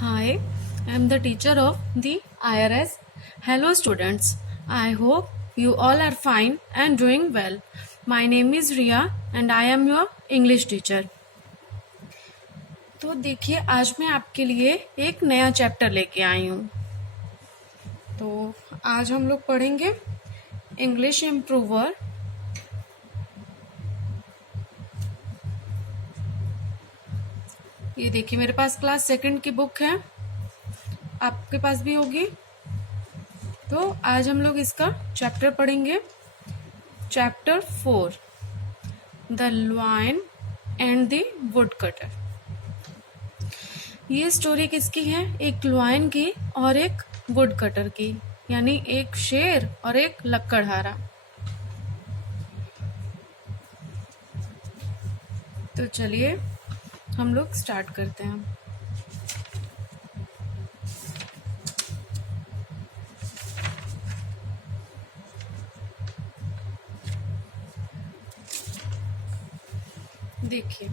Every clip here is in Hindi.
Hi, I am the teacher of the IRS. Hello students, I hope you all are fine and doing well. My name is Ria and I am your English teacher. तो देखिए आज मैं आपके लिए एक नया चैप्टर लेके आई हूँ। तो आज हम लोग पढ़ेंगे इंग्लिश इम्प्रूवर। ये देखिए मेरे पास क्लास सेकंड की बुक है, आपके पास भी होगी। तो आज हम लोग इसका चैप्टर पढ़ेंगे, chapter 4, the lion and the wood cutter. ये स्टोरी किसकी है? एक लॉयन की और एक वुड कटर की, यानी एक शेर और एक लकड़हारा। तो चलिए हम लोग स्टार्ट करते हैं। देखिए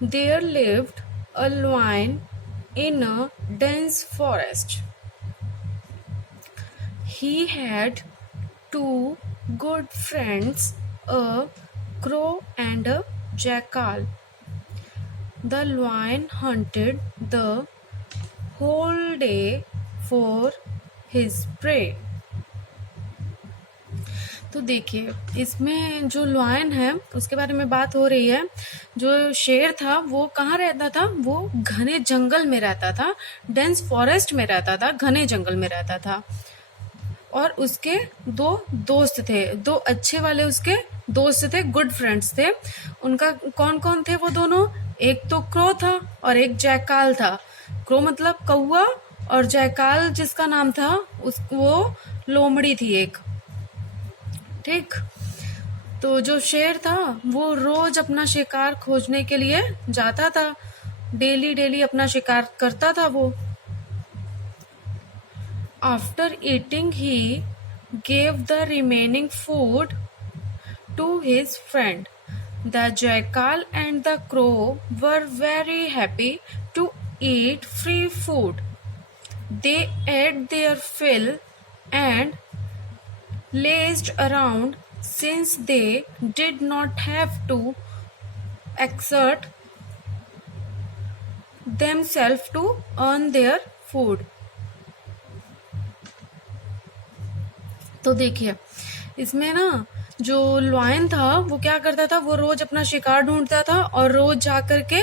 There lived a lion in a dense forest. He had two good friends, a crow and a jackal. The lion hunted the whole day for his prey. तो देखिए इसमें जो लॉयन है उसके बारे में बात हो रही है। जो शेर था वो कहाँ रहता था? वो घने जंगल में रहता था, डेंस फॉरेस्ट में रहता था, घने जंगल में रहता था। और उसके दो दोस्त थे, दो अच्छे वाले उसके दोस्त थे, गुड फ्रेंड्स थे। उनका कौन कौन थे वो दोनों? एक तो क्रो था और एक जैकाल था। क्रो मतलब कौआ और जैकाल जिसका नाम था वो लोमड़ी थी एक। ठीक, तो जो शेर था वो रोज अपना शिकार खोजने के लिए जाता था, डेली डेली अपना शिकार करता था वो। After eating he gave the remaining food to his friend. The jackal and the crow were very happy to eat free food. They ate their fill and lazed around since they did not have to exert themselves to earn their food. तो देखिए इसमें ना जो लॉयन था वो क्या करता था, वो रोज अपना शिकार ढूंढता था और रोज जा करके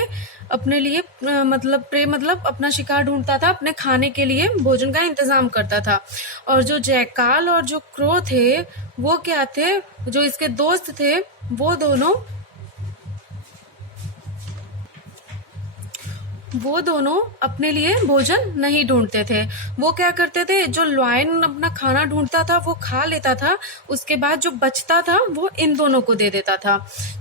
अपने लिए मतलब अपना शिकार ढूंढता था, अपने खाने के लिए भोजन का इंतजाम करता था। और जो जैकाल और जो क्रो थे वो क्या थे? जो इसके दोस्त थे वो दोनों अपने लिए भोजन नहीं ढूंढते थे। वो क्या करते थे? जो लॉयन अपना खाना ढूंढता था वो खा लेता था, उसके बाद जो बचता था वो इन दोनों को दे देता था।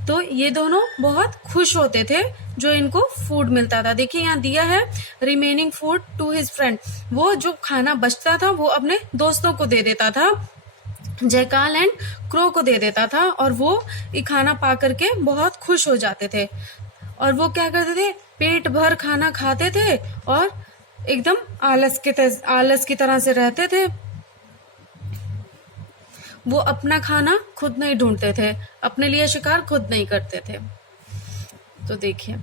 तो ये दोनों बहुत खुश होते थे जो इनको फूड मिलता था। देखिए यहाँ दिया है remaining food to his friend. वो जो खाना बचता था वो अपने दोस्तों को दे देता था, जैकाल एंड क्रो को दे देता था, और वो ये खाना पा करके बहुत खुश हो जाते थे। और वो क्या करते थे? पेट भर खाना खाते थे और एकदम आलस की तरह से रहते थे। वो अपना खाना खुद नहीं ढूंढते थे, अपने लिए शिकार खुद नहीं करते थे। तो देखिए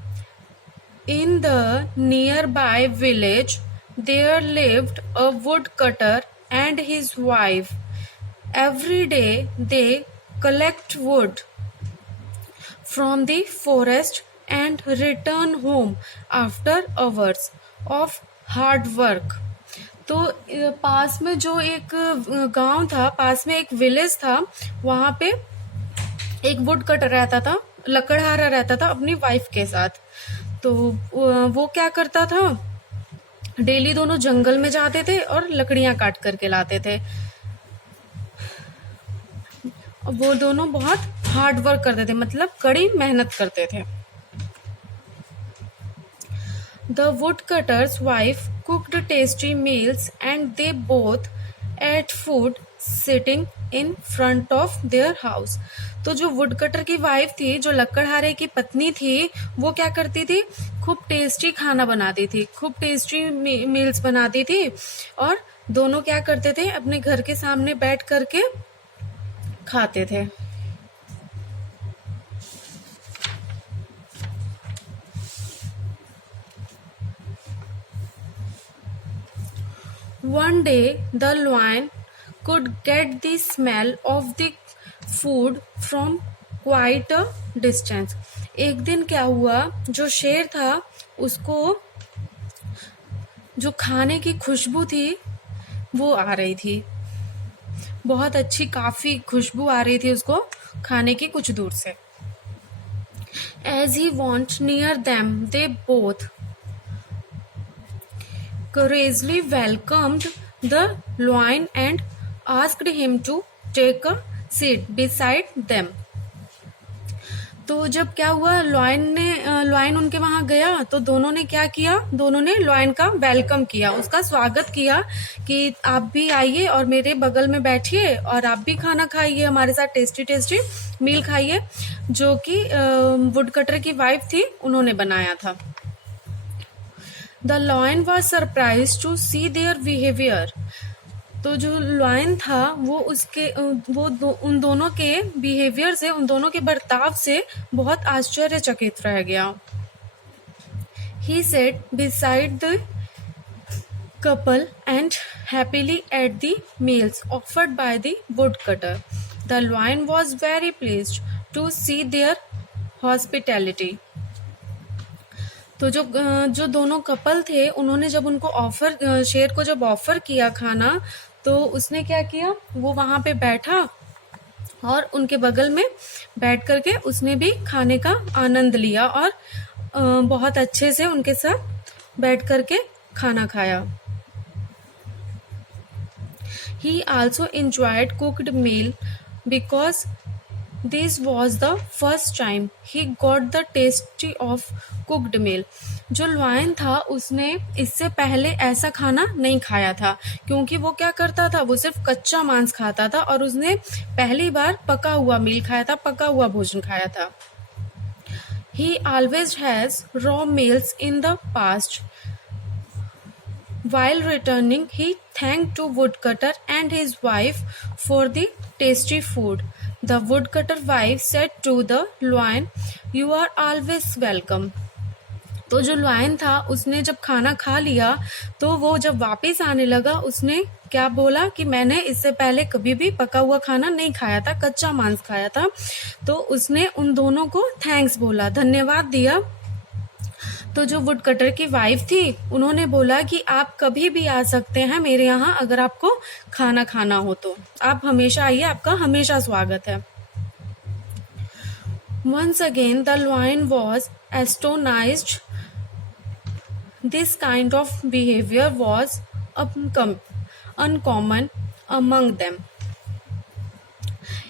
in the nearby village there lived a woodcutter and his wife. Every day they collect wood from the forest and return home after hours of hard work. तो पास में जो एक गांव था, पास में एक विलेज था, वहां पे एक वुड कटर रहता था, लकड़हारा रहता था अपनी वाइफ के साथ। तो वो क्या करता था? डेली दोनों जंगल में जाते थे और लकड़ियां काट करके लाते थे। वो दोनों बहुत हार्ड वर्क करते थे, मतलब कड़ी मेहनत करते थे। The woodcutter's wife cooked tasty meals and they both ate food sitting in front of their house. तो जो वुड कटर की वाइफ थी, जो लकड़हारे की पत्नी थी, वो क्या करती थी, खूब टेस्टी खाना बनाती थी, खूब टेस्टी मील्स बनाती थी, और दोनों क्या करते थे, अपने घर के सामने बैठ करके खाते थे। One day, the lion could get the smell of the food from quite a distance. एक दिन क्या हुआ, जो शेर था उसको जो खाने की खुशबू थी वो आ रही थी, बहुत अच्छी, काफी खुशबू आ रही थी उसको खाने की कुछ दूर से। As he went near them, they both courageously welcomed the lion and asked him to take a seat beside them. तो जब क्या हुआ, लॉयन उनके वहां गया तो दोनों ने क्या किया, दोनों ने लॉयन का वेलकम किया, उसका स्वागत किया कि आप भी आइए और मेरे बगल में बैठिए और आप भी खाना खाइए, हमारे साथ टेस्टी टेस्टी मील खाइए, जो कि वुड कटर की वाइफ थी उन्होंने बनाया था। The lion was surprise to see their behaviour. तो जो लॉयन था वो उन दोनों के बिहेवियर से, उन दोनों के बर्ताव से बहुत आश्चर्यचकित रह गया। He sat beside the couple and happily ate the meals offered by the woodcutter. The lion was very pleased to see their hospitality. तो जो दोनों कपल थे, उन्होंने जब उनको शेर को जब ऑफर किया खाना, तो उसने क्या किया, वो वहां पे बैठा और उनके बगल में बैठ करके उसने भी खाने का आनंद लिया और बहुत अच्छे से उनके साथ बैठ करके खाना खाया। He also enjoyed cooked meal because this was the first time he got the taste of cooked meal. जो लॉयन था उसने इससे पहले ऐसा खाना नहीं खाया था, क्योंकि वो क्या करता था, वो सिर्फ कच्चा मांस खाता था और उसने पहली बार पका हुआ मील खाया था, पका हुआ भोजन खाया था। He always has raw meals in the past. While returning, he thanked to woodcutter and his wife for the tasty food. The woodcutter wife said to the lion, "You are always welcome." तो जो लायन था उसने जब खाना खा लिया तो वो जब वापस आने लगा, उसने क्या बोला कि मैंने इससे पहले कभी भी पका हुआ खाना नहीं खाया था, कच्चा मांस खाया था। तो उसने उन दोनों को थैंक्स बोला, धन्यवाद दिया। तो जो वुड कटर की वाइफ थी उन्होंने बोला कि आप कभी भी आ सकते हैं मेरे यहाँ, अगर आपको खाना खाना हो तो आप हमेशा आइए, आपका हमेशा स्वागत है। Once again the lion was astonished. This kind of behavior was uncommon among them.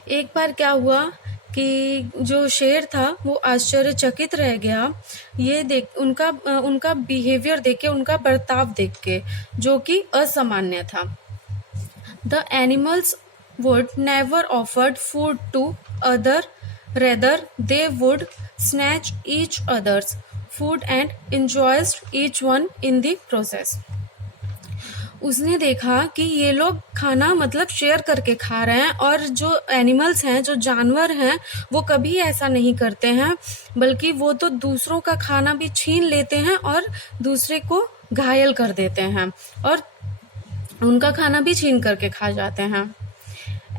एक बार क्या हुआ कि जो शेर था वो आश्चर्यचकित रह गया, ये देख उनका बिहेवियर देख के, उनका बर्ताव देख के, जो कि असामान्य था। The animals would never offered food to other, rather they would snatch each other's food and enjoyed each one in the process. उसने देखा कि ये लोग खाना मतलब शेयर करके खा रहे हैं, और जो एनिमल्स हैं, जो जानवर हैं, वो कभी ऐसा नहीं करते हैं, बल्कि वो तो दूसरों का खाना भी छीन लेते हैं और दूसरे को घायल कर देते हैं और उनका खाना भी छीन करके खा जाते हैं।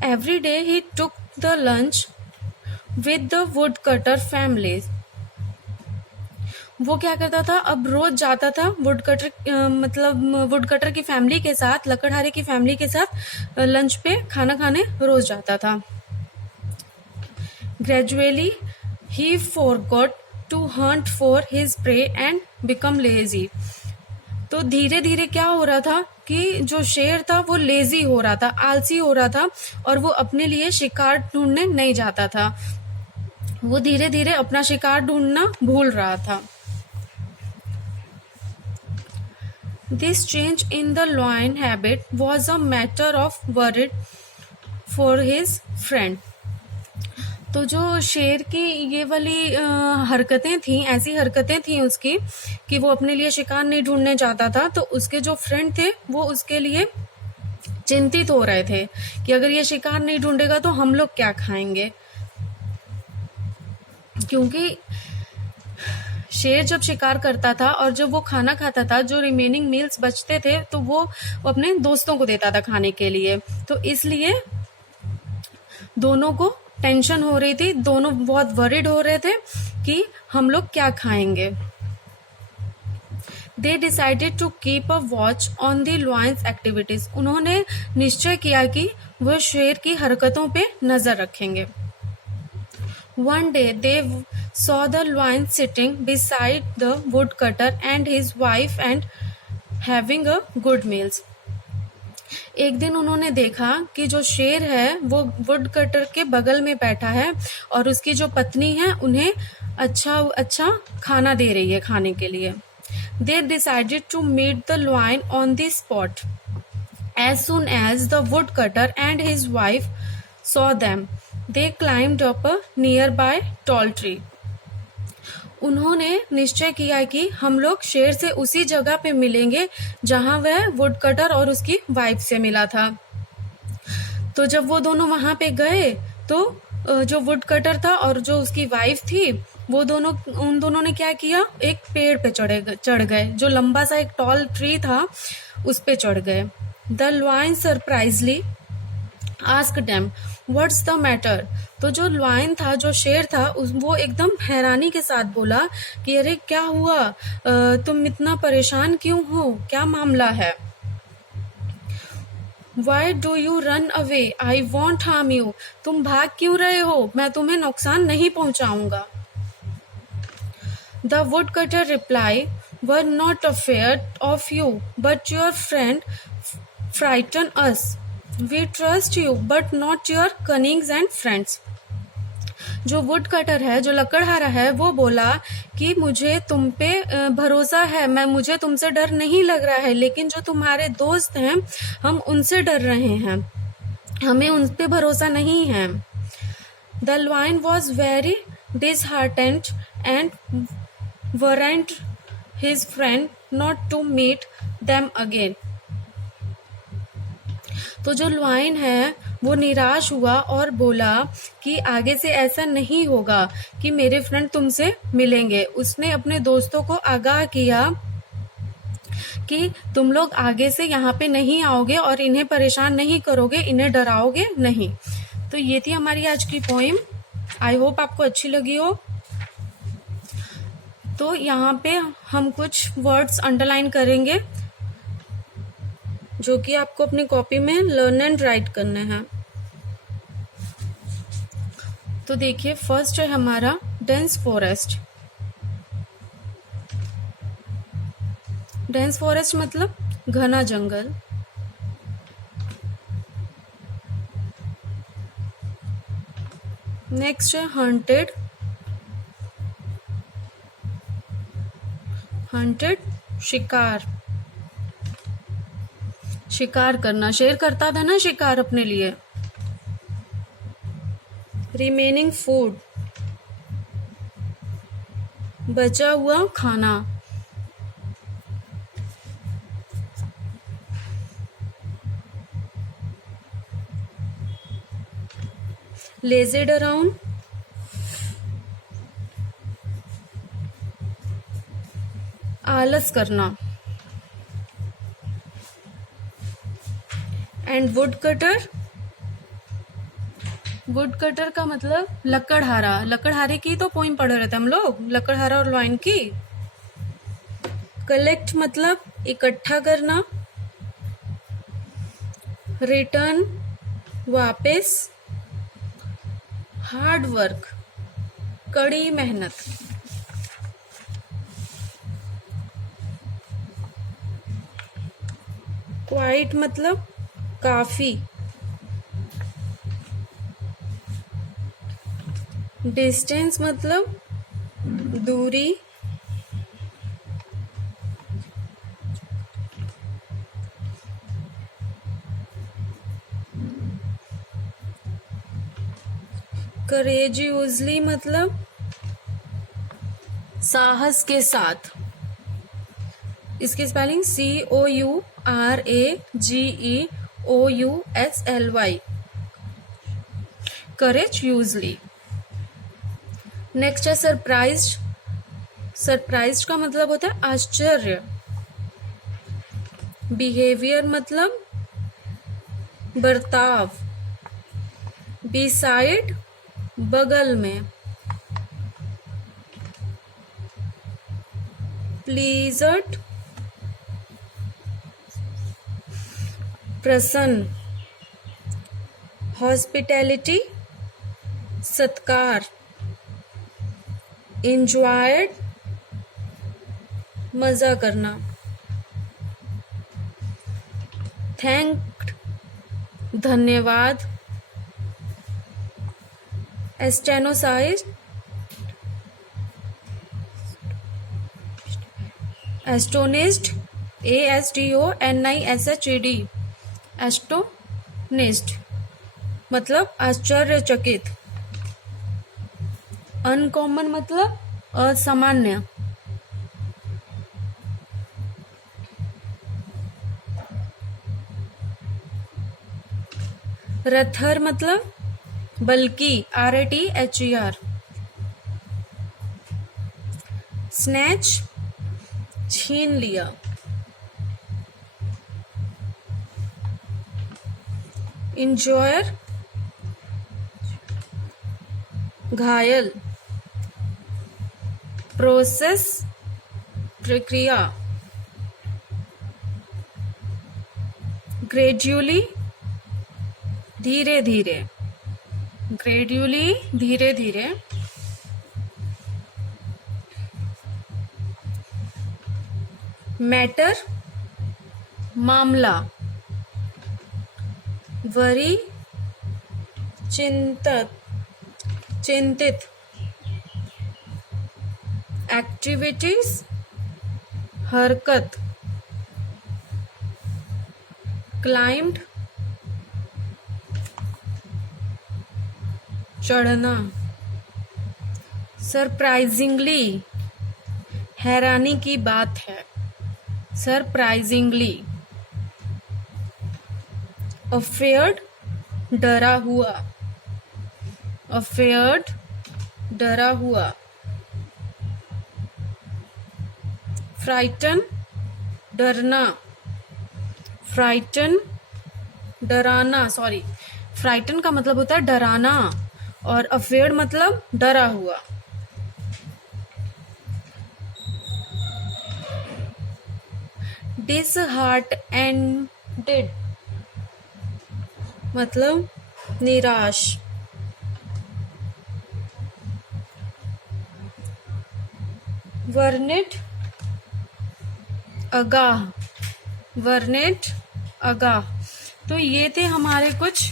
Every day he took the lunch with the woodcutter family. वो क्या करता था, अब रोज जाता था वुडकटर की फैमिली के साथ, लकड़हारे की फैमिली के साथ लंच पे खाना खाने रोज जाता था। Gradually he forgot to hunt for his prey and become lazy. तो धीरे धीरे क्या हो रहा था कि जो शेर था वो लेजी हो रहा था, आलसी हो रहा था, और वो अपने लिए शिकार ढूंढने नहीं जाता था, वो धीरे धीरे अपना शिकार ढूंढना भूल रहा था। This change in the lion habit was a matter of worry for his friend. तो जो शेर की ये वाली हरकतें थी, ऐसी हरकतें थी उसकी कि वो अपने लिए शिकार नहीं ढूंढने जाता था, तो उसके जो फ्रेंड थे वो उसके लिए चिंतित हो रहे थे कि अगर ये शिकार नहीं ढूंढेगा तो हम लोग क्या खाएंगे, क्योंकि शेर जब शिकार करता था और जब वो खाना खाता था, जो रिमेनिंग मील्स बचते थे तो वो अपने दोस्तों को देता था खाने के लिए। तो इसलिए दोनों को टेंशन हो रही थी, दोनों बहुत वरिड हो रहे थे कि हम लोग क्या खाएंगे। They decided to keep a watch on the lion's activities. उन्होंने निश्चय किया कि वह शेर की हरकतों पे नजर रखेंगे। One day they saw the lion sitting beside the woodcutter and his wife and having a good meals. एक दिन उन्होंने देखा कि जो शेर है वो वुड कटर के बगल में बैठा है और उसकी जो पत्नी है उन्हें अच्छा अच्छा खाना दे रही है खाने के लिए। They decided to meet the lion on the spot. As soon as the woodcutter and his wife saw them, they climbed up a nearby tall tree. उन्होंने निश्चय किया कि हम लोग शेर से उसी जगह पे मिलेंगे जहां वह वुडकटर और उसकी वाइफ से मिला था। तो जब वो दोनों वहां पे गए तो जो वुडकटर था और जो उसकी वाइफ थी वो उन दोनों ने क्या किया, एक पेड़ पे चढ़ गए, जो लंबा सा एक टॉल ट्री था उस पे चढ़ गए। The lion surprisingly ask them what's the matter. तो जो लॉयन था, जो शेर था, वो एकदम हैरानी के साथ बोला कि अरे क्या हुआ, तुम इतना परेशान क्यों हो, क्या मामला है। Why do you run away, I won't harm you. तुम भाग क्यों रहे हो, मैं तुम्हें नुकसान नहीं पहुंचाऊंगा। The woodcutter reply, we're not afraid of you but your friend frighten us. We trust you but not your cunnings and friends. जो वुड कटर है, जो लकड़हारा है, वो बोला कि मुझे तुम पे भरोसा है, मुझे तुमसे डर नहीं लग रहा है, लेकिन जो तुम्हारे दोस्त हैं हम उनसे डर रहे हैं, हमें उन पे भरोसा नहीं है। The lion was very disheartened and warned his friend not to meet them again. तो जो लॉयन है वो निराश हुआ और बोला कि आगे से ऐसा नहीं होगा कि मेरे फ्रेंड तुमसे मिलेंगे। उसने अपने दोस्तों को आगाह किया कि तुम लोग आगे से यहाँ पे नहीं आओगे और इन्हें परेशान नहीं करोगे, इन्हें डराओगे नहीं। तो ये थी हमारी आज की पोएम। आई होप आपको अच्छी लगी हो। तो यहाँ पे हम कुछ वर्ड्स अंडरलाइन करेंगे जो कि आपको अपनी कॉपी में लर्न एंड राइट करने हैं। तो देखिए, फर्स्ट है हमारा डेंस फॉरेस्ट। डेंस फॉरेस्ट मतलब घना जंगल। नेक्स्ट है हंटेड। हंटेड शिकार, शिकार करना, शेर करता था ना शिकार अपने लिए। रिमेनिंग फूड, बचा हुआ खाना। लेजेड अराउंड, आलस करना। And would cutter, would cutter का मतलब लकड़हारा। लकड़हारे की तो पोइम पढ़ रहे थे हम लोग, लकड़हारा और लॉयन की। कलेक्ट मतलब इकट्ठा करना। रिटर्न वापस। हार्ड वर्क कड़ी मेहनत। क्वाइट मतलब काफी। डिस्टेंस मतलब दूरी। करेजियसली मतलब साहस के साथ। इसकी स्पेलिंग COURAGEOUSLY, करेजियसली। नेक्स्ट है सरप्राइज्ड। सरप्राइज्ड का मतलब होता है आश्चर्य। बिहेवियर मतलब बर्ताव। बिसाइड बगल में। प्लीजर्ड प्रसन्न। हॉस्पिटैलिटी सत्कार। एंजॉयड मजा करना। थैंक्ड धन्यवाद। एस्टेनोसाइज्ड एस्टोनिस्ड ASTONISHED एस्टोनिस्ड मतलब आश्चर्यचकित। अनकॉमन मतलब असामान्य। रथर मतलब बल्कि RATHER। स्नैच छीन लिया। इंजॉयर घायल। प्रोसेस प्रक्रिया। ग्रेजुअली धीरे धीरे। ग्रेजुअली धीरे धीरे। मैटर मामला। वरी चिंतित। एक्टिविटीज हरकत। क्लाइम्ड चढ़ना। सरप्राइजिंगली हैरानी की बात है। सरप्राइजिंगली। अफेयर्ड डरा हुआ। अफेयर्ड डरा हुआ। फ्राइटन डरना। फ्राइटन डराना। सॉरी, फ्राइटन का मतलब होता है डराना और अफेयर्ड मतलब डरा हुआ। डिसहार्टेंड मतलब निराश। वर्नेट आगाह। वर्नेट आगाह। तो ये थे हमारे कुछ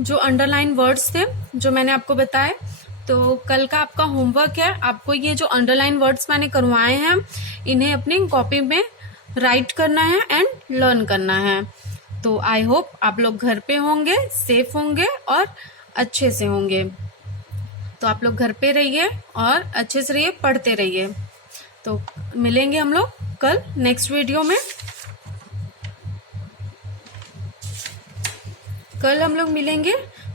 जो अंडरलाइन वर्ड्स थे जो मैंने आपको बताए। तो कल का आपका होमवर्क है, आपको ये जो अंडरलाइन वर्ड्स मैंने करवाए हैं इन्हें अपनी कॉपी में राइट करना है एंड लर्न करना है। तो आई होप आप लोग घर पे होंगे, सेफ होंगे और अच्छे से होंगे। तो आप लोग घर पे रहिए और अच्छे से रहिए, पढ़ते रहिए। तो मिलेंगे हम लोग कल नेक्स्ट वीडियो में। कल हम लोग मिलेंगे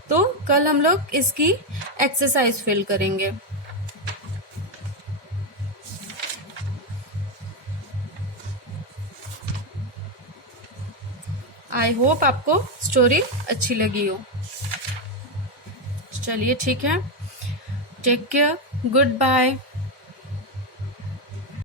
तो कल हम लोग इसकी एक्सरसाइज फिल करेंगे। आई होप आपको स्टोरी अच्छी लगी हो। चलिए ठीक है, टेक केयर, गुड बाय।